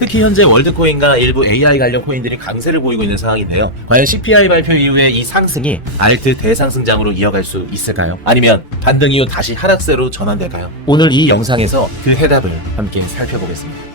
특히 현재 월드코인과 일부 AI 관련 코인들이 강세를 보이고 있는 상황인데요. 과연 CPI 발표 이후에 이 상승이 알트 대상승장으로 이어갈 수 있을까요? 아니면 반등 이후 다시 하락세로 전환될까요? 오늘 이 영상에서 그 해답을 함께 살펴보겠습니다.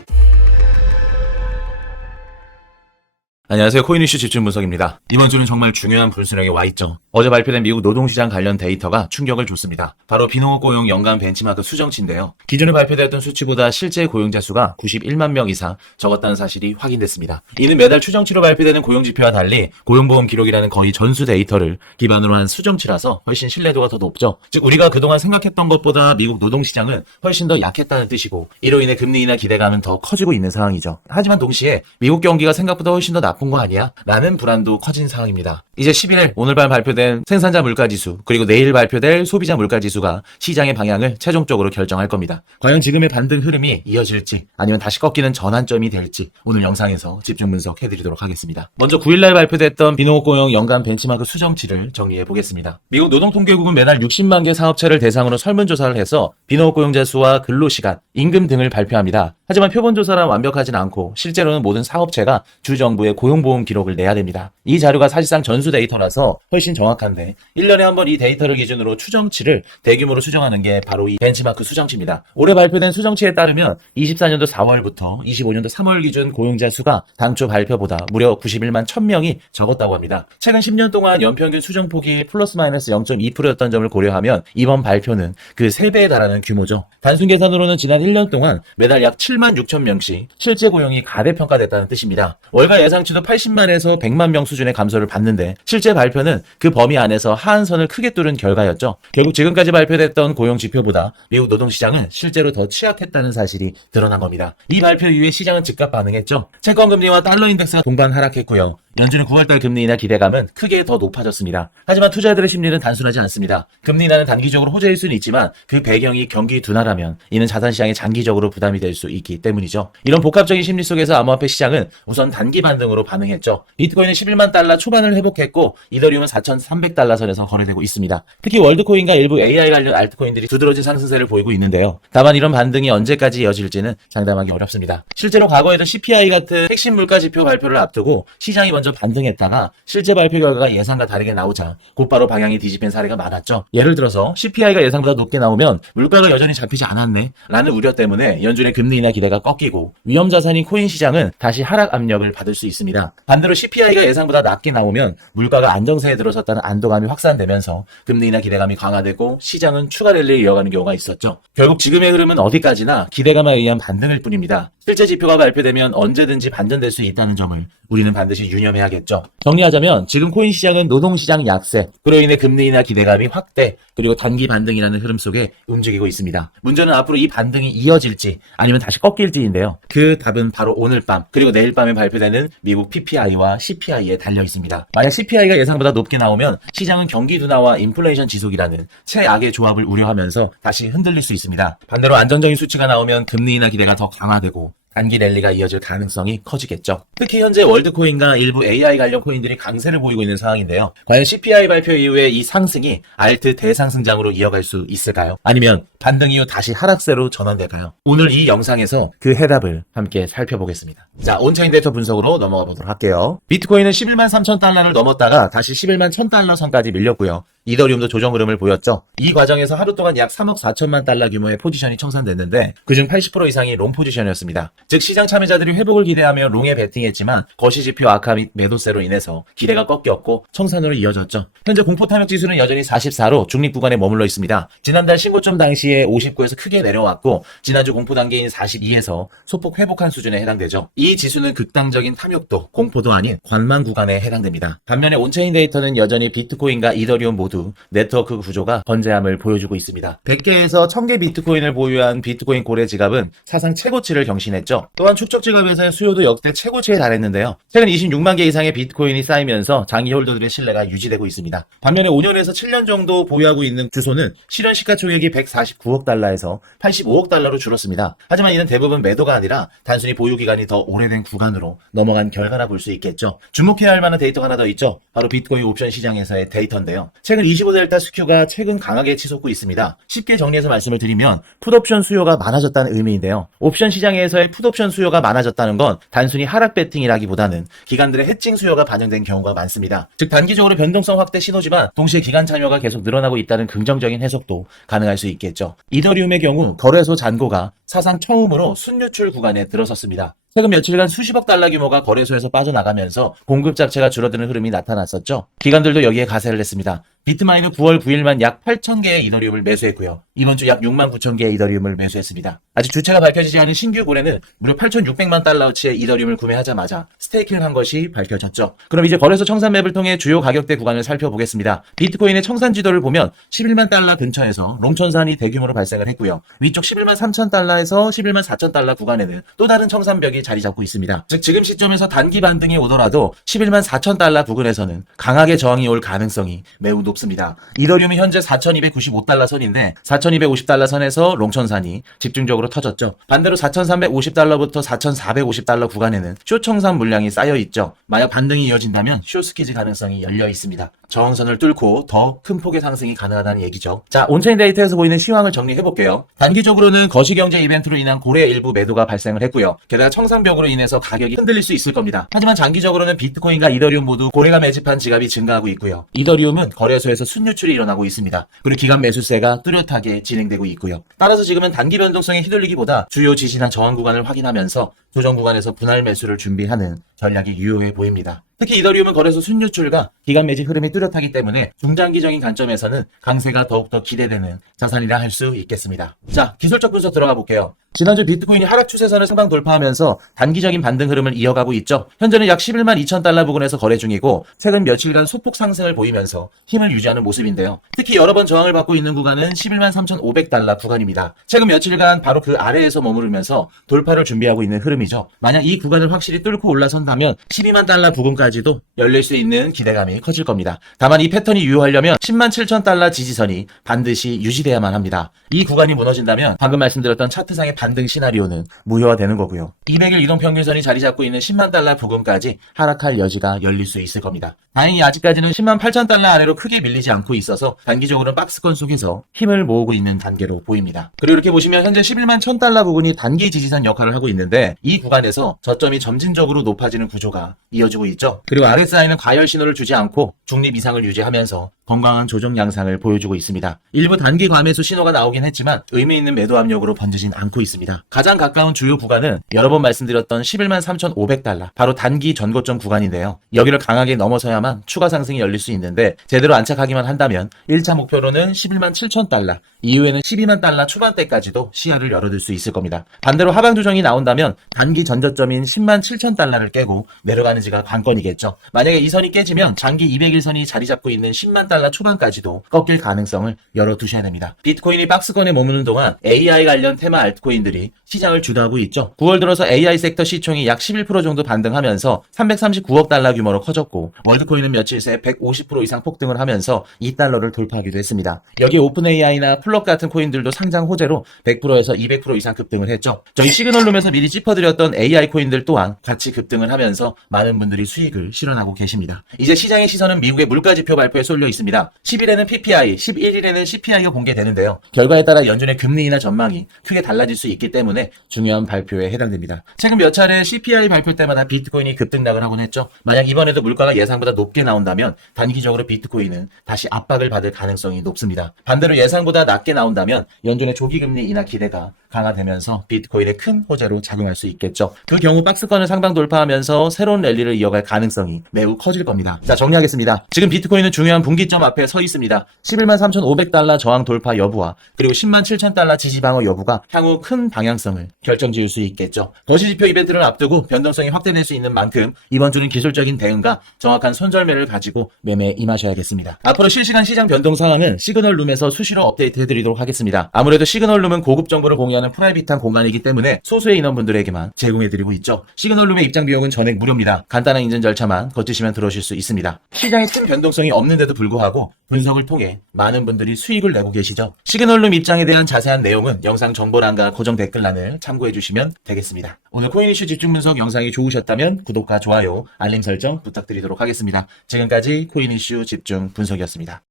안녕하세요. 코인 이슈 집중 분석입니다. 이번 주는 정말 중요한 분수령에 와 있죠. 어제 발표된 미국 노동시장 관련 데이터가 충격을 줬습니다. 바로 비농업 고용 연간 벤치마크 수정치인데요. 기존에 발표되었던 수치보다 실제 고용자 수가 91만 명 이상 적었다는 사실이 확인됐습니다. 이는 매달 추정치로 발표되는 고용지표와 달리 고용보험 기록이라는 거의 전수 데이터를 기반으로 한 수정치라서 훨씬 신뢰도가 더 높죠. 즉 우리가 그동안 생각했던 것보다 미국 노동시장은 훨씬 더 약했다는 뜻이고, 이로 인해 금리 인하 기대감은 더 커지고 있는 상황이죠. 하지만 동시에 미국 경기가 생각보다 훨씬 더 나쁜 거 아니야? 라는 불안도 커진 상황입니다. 이제 11일 오늘 밤 발표된 생산자 물가지수, 그리고 내일 발표될 소비자 물가지수가 시장의 방향을 최종적으로 결정할 겁니다. 과연 지금의 반등 흐름이 이어질지 아니면 다시 꺾이는 전환점이 될지 오늘 영상에서 집중 분석해드리도록 하겠습니다. 먼저 9일날 발표됐던 비농업 고용 연간 벤치마크 수정치를 정리해보겠습니다. 미국 노동통계국은 매달 60만 개 사업체를 대상으로 설문조사를 해서 비농업 고용자 수와 근로시간, 임금 등을 발표합니다. 하지만 표본조사란 완벽하진 않고 실제로는 모든 사업체가 주정부에 고용보험 기록을 내야 됩니다. 이 자료가 사실상 전수 데이터라서 훨씬 정확한데 1년에 한 번 이 데이터를 기준으로 추정치를 대규모로 수정하는 게 바로 이 벤치마크 수정치입니다. 올해 발표된 수정치에 따르면 24년도 4월부터 25년도 3월 기준 고용자 수가 당초 발표보다 무려 91만 1000명이 적었다고 합니다. 최근 10년 동안 연평균 수정폭이 플러스 마이너스 0.2%였던 점을 고려하면 이번 발표는 그 3배에 달하는 규모죠. 단순 계산으로는 지난 1년 동안 매달 약 7만 6천 명씩 실제 고용이 가대평가됐다는 뜻입니다. 월가 예상치도 80만에서 100만 명 수준의 감소를 봤는데 실제 발표는 그 범위 안에서 하한선을 크게 뚫은 결과였죠. 결국 지금까지 발표됐던 고용 지표보다 미국 노동시장은 실제로 더 취약했다는 사실이 드러난 겁니다. 이 발표 이후에 시장은 즉각 반응했죠. 채권금리와 달러 인덱스가 동반 하락했고요. 연준의 9월달 금리 인하 기대감은 크게 더 높아졌습니다. 하지만 투자자들의 심리는 단순하지 않습니다. 금리 인하는 단기적으로 호재일 수는 있지만 그 배경이 경기 둔화라면 이는 자산시장에 장기적으로 부담이 될 수 있기 때문이죠. 이런 복합적인 심리 속에서 암호화폐 시장은 우선 단기 반등으로 반응했죠. 비트코인은 11만 달러 초반을 회복했고 이더리움은 4,300달러 선에서 거래되고 있습니다. 특히 월드코인과 일부 AI 관련 알트코인들이 두드러진 상승세를 보이고 있는데요. 다만 이런 반등이 언제까지 이어질지는 장담하기 어렵습니다. 실제로 과거에도 CPI 같은 핵심 물가 지표 발표를 앞두고 시장이 먼저 반등했다가 실제 발표 결과가 예상과 다르게 나오자 곧바로 방향이 뒤집힌 사례가 많았죠. 예를 들어서 CPI가 예상보다 높게 나오면 물가가 여전히 잡히지 않았네 라는 우려 때문에 연준의 금리 인하 기대가 꺾이고 위험 자산인 코인 시장은 다시 하락 압력을 받을 수 있습니다. 반대로 CPI가 예상보다 낮게 나오면 물가가 안정세에 들어섰다는 안도감이 확산되면서 금리 인하 기대감이 강화되고 시장은 추가 랠리를 이어가는 경우가 있었죠. 결국 지금의 흐름은 어디까지나 기대감에 의한 반등일 뿐입니다. 실제 지표가 발표되면 언제든지 반전될 수 있다는 점을 우리는 반드시 유념해야겠죠. 정리하자면 지금 코인 시장은 노동시장 약세, 그로 인해 금리 인하 기대감이 확대, 그리고 단기 반등이라는 흐름 속에 움직이고 있습니다. 문제는 앞으로 이 반등이 이어질지 아니면 다시 꺾일지인데요. 그 답은 바로 오늘 밤 그리고 내일 밤에 발표되는 미국 PPI와 CPI에 달려 있습니다. 만약 CPI가 예상보다 높게 나오면 시장은 경기 둔화와 인플레이션 지속이라는 최악의 조합을 우려하면서 다시 흔들릴 수 있습니다. 반대로 안정적인 수치가 나오면 금리 인하 기대가 더 강화되고 단기 랠리가 이어질 가능성이 커지겠죠. 특히 현재 월드코인과 일부 AI 관련 코인들이 강세를 보이고 있는 상황인데요. 과연 CPI 발표 이후에 이 상승이 알트 대상승장으로 이어갈 수 있을까요? 아니면 반등 이후 다시 하락세로 전환될까요? 오늘 이 영상에서 그 해답을 함께 살펴보겠습니다. 자, 온체인 데이터 분석으로 넘어가 보도록 할게요. 비트코인은 11만 3천 달러를 넘었다가 다시 11만 1천 달러 선까지 밀렸고요. 이더리움도 조정 흐름을 보였죠. 이 과정에서 하루 동안 약 3억 4천만 달러 규모의 포지션이 청산됐는데 그중 80% 이상이 롱 포지션이었습니다. 즉 시장 참여자들이 회복을 기대하며 롱에 베팅했지만 거시지표 악화 및 매도세로 인해서 기대가 꺾였고 청산으로 이어졌죠. 현재 공포탐욕 지수는 여전히 44로 중립 구간에 머물러 있습니다. 지난달 신고점 당시에 59에서 크게 내려왔고 지난주 공포 단계인 42에서 소폭 회복한 수준에 해당되죠. 이 지수는 극단적인 탐욕도, 공포도 아닌 관망 구간에 해당됩니다. 반면에 온체인 데이터는 여전히 비트코인과 이더리움 모두 네트워크 구조가 건재함을 보여주고 있습니다. 100개에서 1000개 비트코인을 보유한 비트코인 고래 지갑은 사상 최고치를 경신했죠. 또한 축적 지갑에서의 수요도 역대 최고치에 달했는데요. 최근 26만 개 이상의 비트코인이 쌓이면서 장기 홀더들의 신뢰가 유지되고 있습니다. 반면에 5년에서 7년 정도 보유하고 있는 주소는 실현 시가총액이 149억 달러에서 85억 달러로 줄었습니다. 하지만 이는 대부분 매도가 아니라 단순히 보유 기간이 더 오래된 구간으로 넘어간 결과라 볼 수 있겠죠. 주목해야 할 만한 데이터가 하나 더 있죠. 바로 비트코인 옵션 시장에서의 데이터인데요. 최근 25델타 스큐가 최근 강하게 치솟고 있습니다. 쉽게 정리해서 말씀을 드리면 풋옵션 수요가 많아졌다는 의미인데요. 옵션 시장에서의 풋옵션 수요가 많아졌다는 건 단순히 하락 배팅이라기보다는 기관들의 해칭 수요가 반영된 경우가 많습니다. 즉 단기적으로 변동성 확대 신호지만 동시에 기관 참여가 계속 늘어나고 있다는 긍정적인 해석도 가능할 수 있겠죠. 이더리움의 경우 거래소 잔고가 사상 처음으로 순유출 구간에 들어섰습니다. 최근 며칠간 수십억 달러 규모가 거래소에서 빠져나가면서 공급 자체가 줄어드는 흐름이 나타났었죠. 기관들도 여기에 가세를 했습니다. 비트마인은 9월 9일만 약 8,000개의 이더리움을 매수했고요. 이번 주 약 6만 9천 개의 이더리움을 매수했습니다. 아직 주체가 밝혀지지 않은 신규 거래는 무려 8,600만 달러어치의 이더리움을 구매하자마자 스테이킹을 한 것이 밝혀졌죠. 그럼 이제 거래소 청산 맵을 통해 주요 가격대 구간을 살펴보겠습니다. 비트코인의 청산 지도를 보면 11만 달러 근처에서 롱천산이 대규모로 발생을 했고요. 위쪽 11만 3천 달러에서 11만 4천 달러 구간에는 또 다른 청산벽이 자리 잡고 있습니다. 즉 지금 시점에서 단기 반등이 오더라도 11만 4천 달러 부근에서는 강하게 저항이 올 가능성이 매우 높습니다. 이더리움이 현재 4,295달러 선인데 4,250달러 선에서 롱천산이 집중적으로 터졌죠. 반대로 4,350달러부터 4,450달러 구간에는 쇼 청산 물량이 쌓여 있죠. 만약 반등이 이어진다면 쇼 스퀴즈 가능성이 열려 있습니다. 저항선을 뚫고 더 큰 폭의 상승이 가능하다는 얘기죠. 자, 온체인 데이터에서 보이는 시황을 정리해볼게요. 단기적으로는 거시경제 이벤트로 인한 고래 일부 매도가 발생을 했고요. 게다가 청산벽으로 인해서 가격이 흔들릴 수 있을 겁니다. 하지만 장기적으로는 비트코인과 이더리움 모두 고래가 매집한 지갑이 증가하고 있고요. 이더리움은 거래소에서 순유출이 일어나고 있습니다. 그리고 기관 매수세가 뚜렷하게 진행되고 있고요. 따라서 지금은 단기 변동성에 휘둘리기보다 주요 지지나 저항 구간을 확인하면서 조정 구간에서 분할 매수를 준비하는 전략이 유효해 보입니다. 특히 이더리움은 거래소 순유출과 기관 매집 흐름이 뚜렷하기 때문에 중장기적인 관점에서는 강세가 더욱더 기대되는 자산이라 할 수 있겠습니다. 자, 기술적 분석 들어가 볼게요. 지난주 비트코인이 하락 추세선을 상방 돌파하면서 단기적인 반등 흐름을 이어가고 있죠. 현재는 약 11만 2천 달러 부근에서 거래 중이고 최근 며칠간 소폭 상승을 보이면서 힘을 유지하는 모습인데요. 특히 여러 번 저항을 받고 있는 구간은 11만 3,500달러 구간입니다. 최근 며칠간 바로 그 아래에서 머무르면서 돌파를 준비하고 있는 흐름이죠. 만약 이 구간을 확실히 뚫고 올라선다면 12만 달러 부근까지도 열릴 수 있는 기대감이 커질 겁니다. 다만 이 패턴이 유효하려면 10만 7천 달러 지지선이 반드시 유지돼야만 합니다. 이 구간이 무너진다면 방금 말씀드렸던 차트상의 반등 시나리오는 무효화되는 거고요. 200일 이동평균선이 자리 잡고 있는 10만 달러 부근까지 하락할 여지가 열릴 수 있을 겁니다. 다행히 아직까지는 10만 8천 달러 아래로 크게 밀리지 않고 있어서 단기적으로는 박스권 속에서 힘을 모으고 있는 단계로 보입니다. 그리고 이렇게 보시면 현재 11만 1천 달러 부근이 단기 지지선 역할을 하고 있는데 이 구간에서 저점이 점진적으로 높아지는 구조가 이어지고 있죠. 그리고 RSI는 과열 신호를 주지 않고 중립 이상을 유지하면서 건강한 조정 양상을 보여주고 있습니다. 일부 단기 과매수 신호가 나오긴 했지만 의미 있는 매도 압력으로 번지진 않고 있습니다. 가장 가까운 주요 구간은 여러 번 말씀드렸던 11만 3,500달러 바로 단기 전고점 구간인데요. 여기를 강하게 넘어서야만 추가 상승이 열릴 수 있는데 제대로 안착하기만 한다면 1차 목표로는 11만 7천 달러 이후에는 12만 달러 초반대까지도 시야를 열어둘 수 있을 겁니다. 반대로 하방 조정이 나온다면 단기 전저점인 10만 7천 달러를 깨고 내려가는지가 관건이겠죠. 만약에 이 선이 깨지면 장기 200일 선이 자리 잡고 있는 10만 달러 초반까지도 꺾일 가능성을 열어두셔야 됩니다. 비트코인이 박스권에 머무는 동안 AI 관련 테마 알트코인들이 시장을 주도하고 있죠. 9월 들어서 AI 섹터 시총이 약 11% 정도 반등하면서 339억 달러 규모로 커졌고 월드코인은 며칠 새 150% 이상 폭등을 하면서 2달러를 돌파하기도 했습니다. 여기 오픈 AI나 플럭 같은 코인들도 상장 호재로 100%에서 200% 이상 급등을 했죠. 저희 시그널룸에서 미리 짚어드렸던 AI 코인들 또한 같이 급등을 하면서 많은 분들이 수익을 실현하고 계십니다. 이제 시장의 시선은 미국의 물가지표 발표에 쏠려 있습니다. 10일에는 PPI, 11일에는 CPI가 공개되는데요. 결과에 따라 연준의 금리나 전망이 크게 달라질 수 있기 때문에 중요한 발표에 해당됩니다. 최근 몇 차례 CPI 발표 때마다 비트코인이 급등락을 하곤 했죠. 만약 이번에도 물가가 예상보다 높게 나온다면 단기적으로 비트코인은 다시 압박을 받을 가능성이 높습니다. 반대로 예상보다 낮게 나온다면 연준의 조기금리 인하 기대가 강화되면서 비트코인의 큰 호재로 작용할 수 있겠죠. 그 경우 박스권을 상방 돌파하면서 새로운 랠리를 이어갈 가능성이 매우 커질 겁니다. 자, 정리하겠습니다. 지금 비트코인은 중요한 분기점 앞에 서 있습니다. 11만 3,500달러 저항 돌파 여부와 그리고 10만 7천 달러 지지 방어 여부가 향후 큰 방향성을 결정지을 수 있겠죠. 거시지표 이벤트를 앞두고 변동성이 확대될 수 있는 만큼 이번 주는 기술적인 대응과 정확한 손절매를 가지고 매매에 임하셔야겠습니다. 앞으로 실시간 시장 변동 상황은 시그널룸에서 수시로 업데이트해드리도록 하겠습니다. 아무래도 시그널룸은 고급 정보를 공유하는 프라이빗한 공간이기 때문에 소수의 인원분들에게만 제공해드리고 있죠. 시그널룸의 입장 비용은 전액 무료입니다. 간단한 인증 절차만 거치시면 들어오실 수 있습니다. 시장에 큰 변동성이 없는데도 불구하고 분석을 통해 많은 분들이 수익을 내고 계시죠. 시그널룸 입장에 대한 자세한 내용은 영상 정보란과 고정 댓글란을 참고해주시면 되겠습니다. 오늘 코인 이슈 집중 분석 영상이 좋으셨다면 구독과 좋아요, 알림 설정 부탁드리도록 하겠습니다. 지금까지 코인 이슈 집중 분석이었습니다.